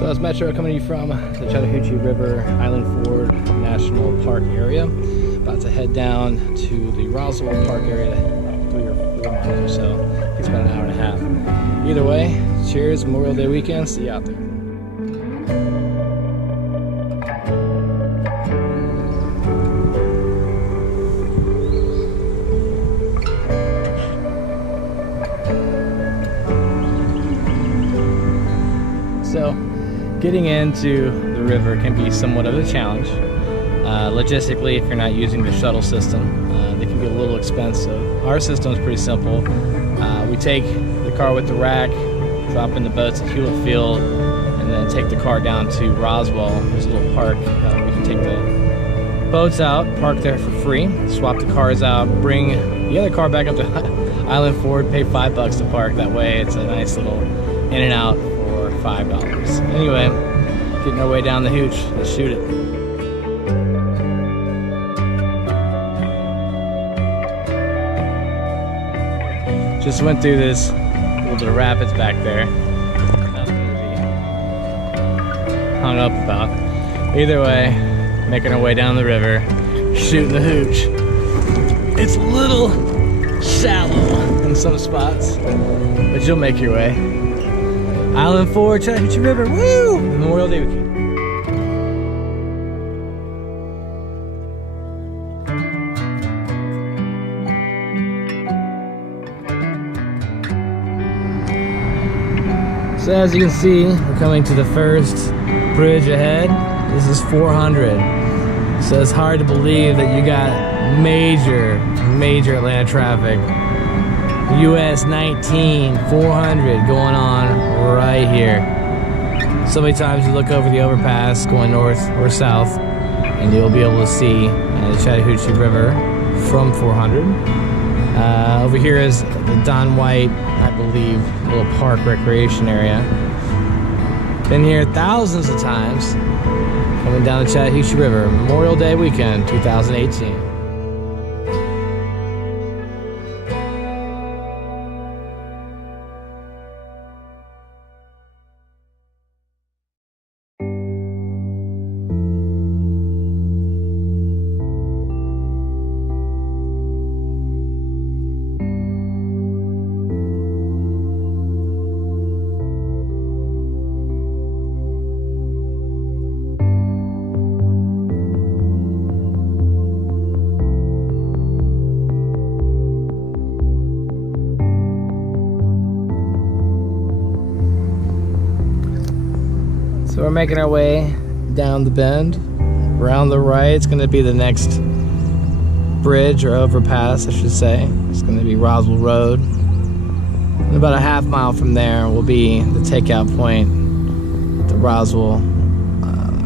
So that's Metro coming to you from the Chattahoochee River Island Ford National Park area. About to head down to the Roswell Park area, 3 or 4 miles or so. It's about an hour and a half. Either way, cheers, Memorial Day weekend. See you out there. So, getting into the river can be somewhat of a challenge. Logistically, if you're not using the shuttle system, they can be a little expensive. Our system is pretty simple. We take the car with the rack, drop in the boats at Hewlett Field, and then take the car down to Roswell. There's a little park. We can take the boats out, park there for free, swap the cars out, bring the other car back up to Island Ford, pay $5 to park. That way it's a nice little in and out for $5. Anyway, getting our way down the hooch. Let's shoot it. Just went through this little bit of rapids back there. Nothing to be hung up about. Either way, making our way down the river, shooting the hooch. It's a little shallow in some spots, but you'll make your way. Island Ford, Chattahoochee River, woo! Memorial Day weekend. So as you can see, we're coming to the first bridge ahead. This is 400. So it's hard to believe that you got major Atlanta traffic. US 19, 400 going on right here. So many times you look over the overpass going north or south, and you'll be able to see the Chattahoochee River from 400. Over here is the Don White, I believe, little park recreation area. Been here thousands of times, coming down the Chattahoochee River, Memorial Day weekend 2018. So we're making our way down the bend. Around the right, it's going to be the next bridge or overpass, I should say. It's going to be Roswell Road. And about a half mile from there will be the takeout point, the Roswell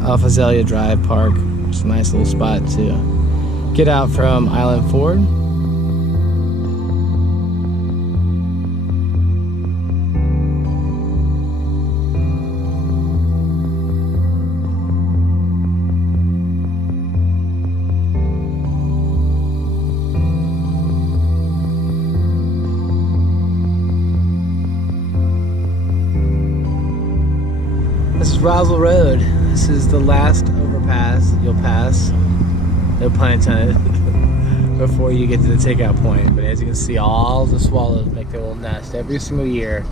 Azalea Drive Park. It's a nice little spot to get out from Island Ford. This is Roswell Road. This is the last overpass you'll pass, no pun intended, before you get to the takeout point. But as you can see, all the swallows make their little nest every single year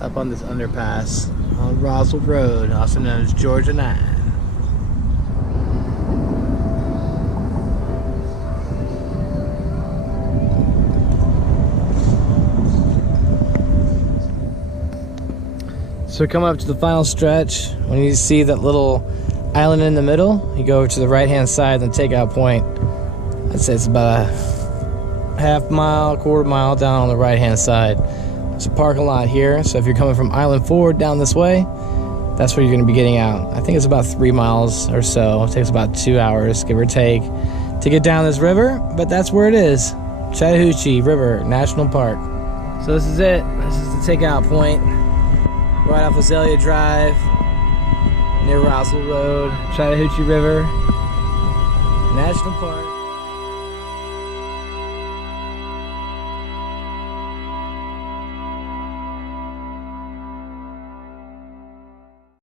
up on this underpass on Roswell Road, also known as Georgia 9. So coming up to the final stretch, when you see that little island in the middle, you go over to the right hand side and the takeout point. I'd say it's about a half mile, quarter mile down on the right hand side. There's a parking lot here, so if you're coming from Island Ford down this way, that's where you're going to be getting out. I think it's about 3 miles or so. It takes about 2 hours, give or take, to get down this river, but that's where it is. Chattahoochee River National Park. So this is it. This is the takeout point. Right off Azalea Drive, near Roswell Road, Chattahoochee River National Park.